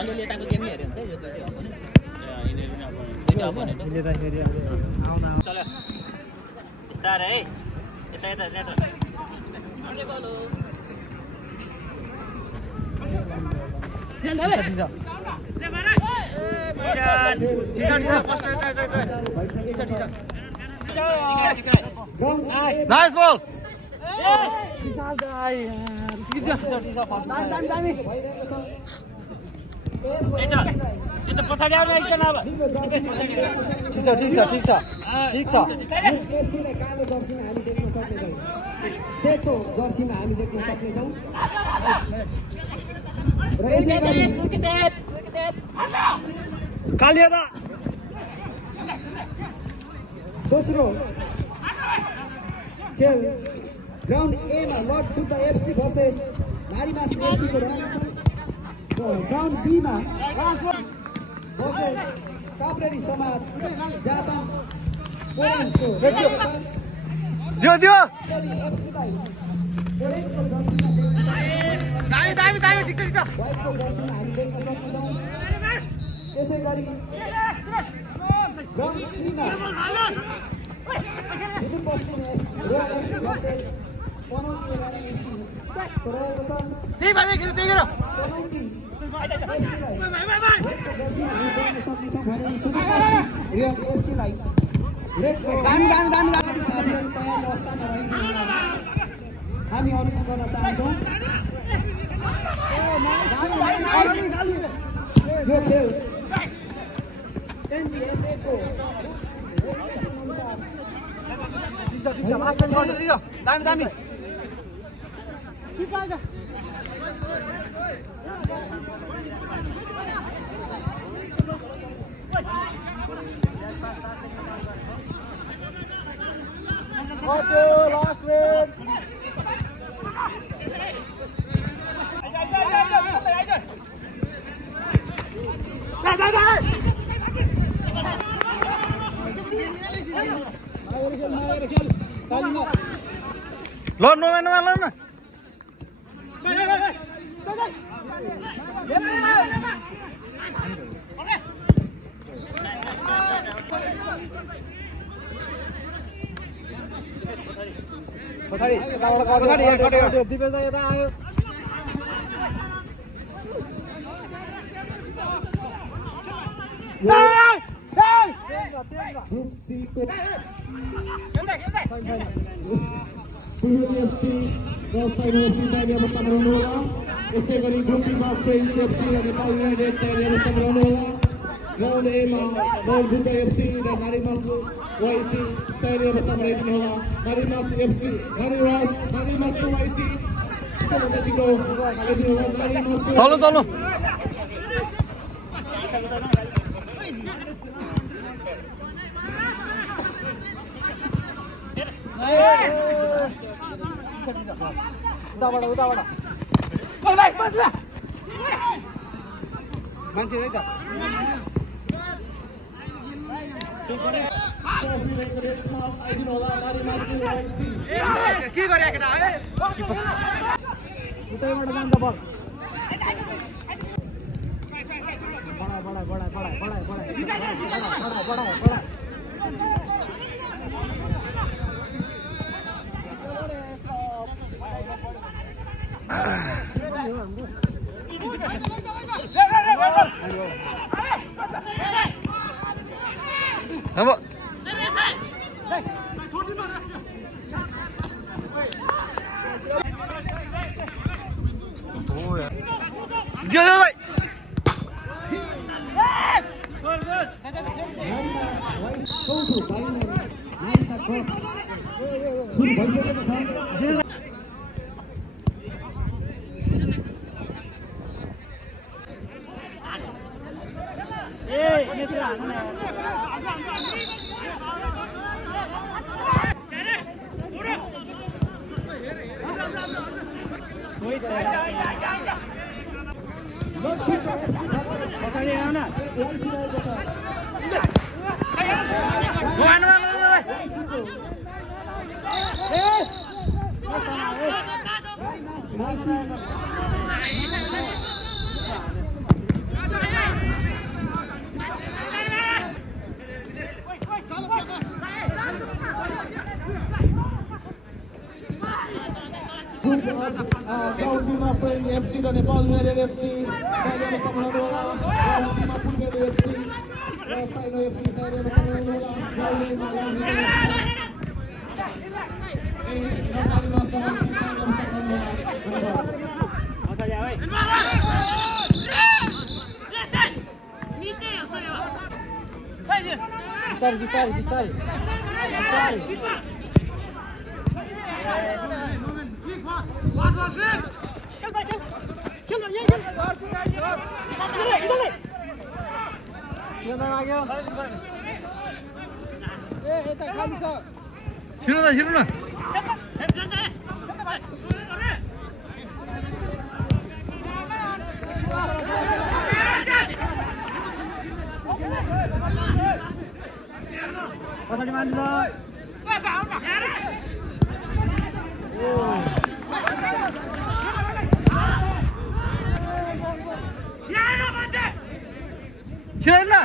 अलिअलि यताको गेम नै हेऱ्यो भने चाहिँ यो दुईटै अब नि चल्यो बिस्तारै है यता यता यता Nice ball. त्यो पछाडि आउने एकजना अब ठिक छ एफसीलाई कालो जर्सीमा हामी देख्न सक्नेछौँ सेतो जर्सीमा हामी देख्न सक्नेछौँ र यसै गरी कालियादा दोस्रो खेल ग्राउन्ड ए मा लर्ड बुद्ध एफसी भर्सेस नारीमास एफसी को रहनेछ र ग्राउन्ड बी मा भर्सेस काप्रेडी समाज जापान ओरेन्जको दियो एफसीलाई ओरेन्जको जर्सीमा देख्न दामी ठिक छ व्हाइटको जर्सीमा हामी देख्न सक्नेछौँ त्यसै गरी ग्राउन्ड सी मा सुदूरपश्चिम रोयल एफसी भर्सेस पनौती 11 एफसी को रहेको छ पनौती एफसीलाई रेडको जर्सीमा हामी देख्न सक्नेछौँ भने सुदूरपश्चिम रोयल एफसीलाई रेडको साथीहरू तयारी अवस्थामा रहिदिनु हामी अनुरोध गर्न चाहन्छौँ यो खेल एनजीएफए को रेगुलेसन अनुसार दामी last wait Lon no. Group C को फुलवती एफसी र साइनो एफसी तयारी अवस्थामा रहनु होला यस्तै गरी ग्रुप बी मा फ्रेन्ड्स एफसी र नेपाल युनाइटेड तयारी अवस्थामा रहनु होला ग्राउन्ड ए मा बलबुद्ध एफसी र नारीमास वाइसी तयारी अवस्थामा रहिदिनु होला नारीमास एफसी नारीमास वाइसी छिटोभन्दा छिटो आइदिनु होला नारीमास चलो उताबाट मान्छे है त ट्रफी रहेको रेक्समा आइदिनु होला नारीमास वाइसी के गरे केटा है उतैबाट जान्दा बल बडा अब Friend FC dan Nepal United FC tadi bersama Nola Raul Simapur dari FC Saino FC tadi bersama Nola Raul Malang FC Natali Masuk FC tadi bersama Nola Distari. छिर्नु न पछाडि मान्छ छिर्नु